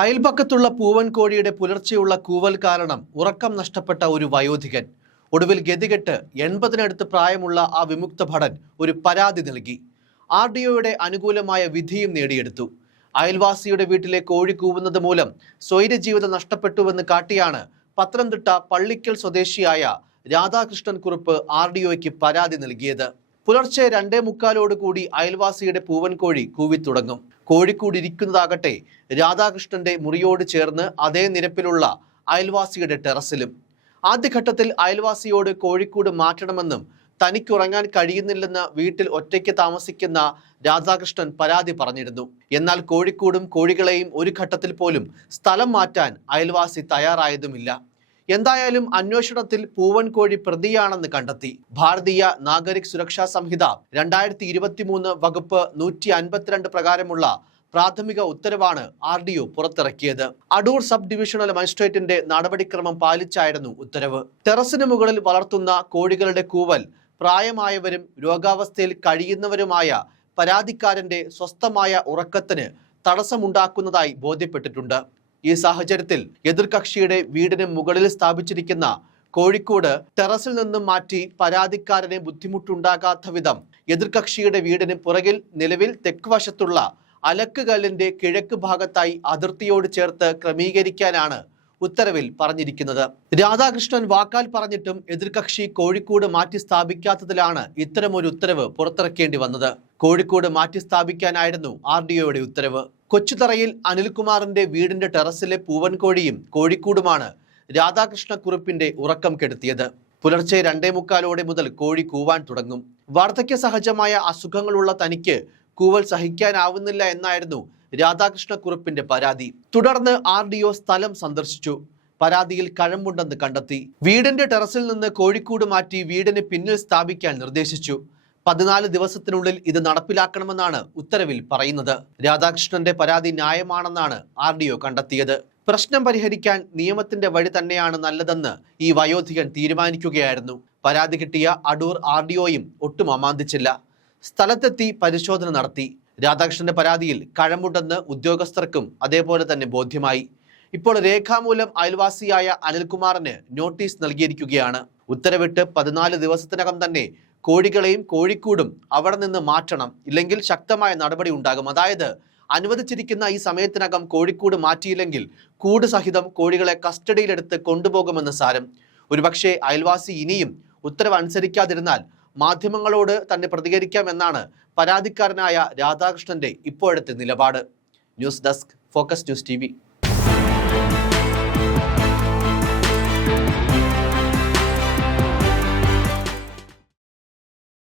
അയൽപക്കത്തുള്ള പൂവൻ കോഴിയുടെ പുലർച്ചെയുള്ള കൂവൽ കാരണം ഉറക്കം നഷ്ടപ്പെട്ട ഒരു വയോധികൻ. ഒടുവിൽ ഗതികെട്ട് എൺപതിനടുത്ത് പ്രായമുള്ള ആ വിമുക്ത ഭടൻ ഒരു പരാതി നൽകി. ആർ ഡി ഒയുടെ അനുകൂലമായ വിധിയും നേടിയെടുത്തു. അയൽവാസിയുടെ വീട്ടിലെ കോഴി കൂവുന്നത് മൂലം സ്വൈര്യജീവിതം നഷ്ടപ്പെട്ടുവെന്ന് കാട്ടിയാണ് പത്തനംതിട്ട പള്ളിക്കൽ സ്വദേശിയായ രാധാകൃഷ്ണൻ കുറുപ്പ് ആർ ഡി ഒയ്ക്ക് പരാതി നൽകിയത്. പുലർച്ചെ രണ്ടേ മുക്കാലോട് കൂടി അയൽവാസിയുടെ പൂവൻ കോഴി കൂവിത്തുടങ്ങും കോഴിക്കൂടിരിക്കുന്നതാകട്ടെ രാധാകൃഷ്ണന്റെ മുറിയോട് ചേർന്ന് അതേ നിരപ്പിലുള്ള അയൽവാസിയുടെ ടെറസിലും. ആദ്യഘട്ടത്തിൽ അയൽവാസിയോട് കോഴിക്കോട് മാറ്റണമെന്നും തനിക്കുറങ്ങാൻ കഴിയുന്നില്ലെന്ന് വീട്ടിൽ ഒറ്റയ്ക്ക് താമസിക്കുന്ന രാധാകൃഷ്ണൻ പരാതി പറഞ്ഞിരുന്നു. എന്നാൽ കോഴിക്കോടും കോഴികളെയും ഒരു ഘട്ടത്തിൽ പോലും സ്ഥലം മാറ്റാൻ അയൽവാസി തയ്യാറായതുമില്ല. എന്തായാലും അന്വേഷണത്തിൽ പൂവൻകോഴി പ്രതിയാണെന്ന് കണ്ടെത്തി. ഭാരതീയ നാഗരിക് സുരക്ഷാ സംഹിത രണ്ടായിരത്തി ഇരുപത്തിമൂന്ന് വകുപ്പ് നൂറ്റി അൻപത്തിരണ്ട് പ്രകാരമുള്ള പ്രാഥമിക ഉത്തരവാണ് ആർ ഡി ഒ പുറത്തിറക്കിയത്. അടൂർ സബ് ഡിവിഷണൽ മജിസ്ട്രേറ്റിന്റെ നടപടിക്രമം പാലിച്ചായിരുന്നു ഉത്തരവ്. ടെറസിന് മുകളിൽ വളർത്തുന്ന കോഴികളുടെ കൂവൽ പ്രായമായവരും രോഗാവസ്ഥയിൽ കഴിയുന്നവരുമായ പരാതിക്കാരന്റെ സ്വസ്ഥമായ ഉറക്കത്തിന് തടസ്സമുണ്ടാക്കുന്നതായി ബോധ്യപ്പെട്ടിട്ടുണ്ട്. ഈ സാഹചര്യത്തിൽ എതിർകക്ഷിയുടെ വീടിന് മുകളിൽ സ്ഥാപിച്ചിരിക്കുന്ന കോഴിക്കോട് ടെറസിൽ നിന്നും മാറ്റി പരാതിക്കാരനെ ബുദ്ധിമുട്ടുണ്ടാകാത്ത വിധം എതിർകക്ഷിയുടെ വീടിന് പുറകിൽ നിലവിൽ തെക്ക് വശത്തുള്ള അലക്കുകല്ലിന്റെ കിഴക്ക് ഭാഗത്തായി അതിർത്തിയോട് ചേർത്ത് ക്രമീകരിക്കാനാണ് ഉത്തരവിൽ പറഞ്ഞിരിക്കുന്നത്. രാധാകൃഷ്ണൻ വാക്കാൽ പറഞ്ഞിട്ടും എതിർകക്ഷി കോഴിക്കോട് മാറ്റി സ്ഥാപിക്കാത്തതിലാണ് ഇത്തരമൊരു ഉത്തരവ് പുറത്തിറക്കേണ്ടി വന്നത്. കോഴിക്കോട് മാറ്റി സ്ഥാപിക്കാനായിരുന്നു ആർ ഉത്തരവ്. കൊച്ചുതറയിൽ അനിൽകുമാറിന്റെ വീടിന്റെ ടെറസിലെ പൂവൻകോഴിയും കോഴിക്കൂടുമാണ് രാധാകൃഷ്ണ കുറിപ്പിന്റെ ഉറക്കം കെടുത്തിയത്. പുലർച്ചെ രണ്ടേ മുക്കാലോടെ മുതൽ കോഴി കൂവാൻ തുടങ്ങും. വാർദ്ധക്യ സഹജമായ അസുഖങ്ങളുള്ള തനിക്ക് കൂവൽ സഹിക്കാനാവുന്നില്ല എന്നായിരുന്നു രാധാകൃഷ്ണ കുറിപ്പിന്റെ പരാതി. തുടർന്ന് ആർ ഡി ഒ സ്ഥലം സന്ദർശിച്ചു. പരാതിയിൽ കഴമ്പുണ്ടെന്ന് കണ്ടെത്തി. വീടിന്റെ ടെറസിൽ നിന്ന് കോഴിക്കൂട് മാറ്റി വീടിന് പിന്നിൽ സ്ഥാപിക്കാൻ നിർദ്ദേശിച്ചു. പതിനാല് ദിവസത്തിനുള്ളിൽ ഇത് നടപ്പിലാക്കണമെന്നാണ് ഉത്തരവിൽ പറയുന്നത്. രാധാകൃഷ്ണന്റെ പരാതി ന്യായമാണെന്നാണ് ആർ ഡി ഒ കണ്ടെത്തിയത്. പ്രശ്നം പരിഹരിക്കാൻ നിയമത്തിന്റെ വഴി തന്നെയാണ് നല്ലതെന്ന് ഈ വയോധികൻ തീരുമാനിക്കുകയായിരുന്നു. പരാതി കിട്ടിയ അടൂർ ആർ ഡി ഒയും ഒട്ടും അമാന്തിച്ചില്ല. സ്ഥലത്തെത്തി പരിശോധന നടത്തി. രാധാകൃഷ്ണന്റെ പരാതിയിൽ കഴമുണ്ടെന്ന് ഉദ്യോഗസ്ഥർക്കും അതേപോലെ തന്നെ ബോധ്യമായി. ഇപ്പോൾ രേഖാമൂലം അയൽവാസിയായ അനിൽകുമാറിന് നോട്ടീസ് നൽകിയിരിക്കുകയാണ്. ഉത്തരവിട്ട് പതിനാല് ദിവസത്തിനകം തന്നെ കോഴികളെയും കോഴിക്കൂടും അവിടെ നിന്ന് മാറ്റണം. ഇല്ലെങ്കിൽ ശക്തമായ നടപടി ഉണ്ടാകും. അതായത് അനുവദിച്ചിരിക്കുന്ന ഈ സമയത്തിനകം കോഴിക്കൂട് മാറ്റിയില്ലെങ്കിൽ കൂട് സഹിതം കോഴികളെ കസ്റ്റഡിയിലെടുത്ത് കൊണ്ടുപോകുമെന്ന് സാരം. ഒരുപക്ഷെ അയൽവാസി ഇനിയും ഉത്തരവ് അനുസരിക്കാതിരുന്നാൽ മാധ്യമങ്ങളോട് തന്നെ പ്രതികരിക്കാമെന്നാണ് പരാതിക്കാരനായ രാധാകൃഷ്ണന്റെ ഇപ്പോഴത്തെ നിലപാട്. News desk focus news T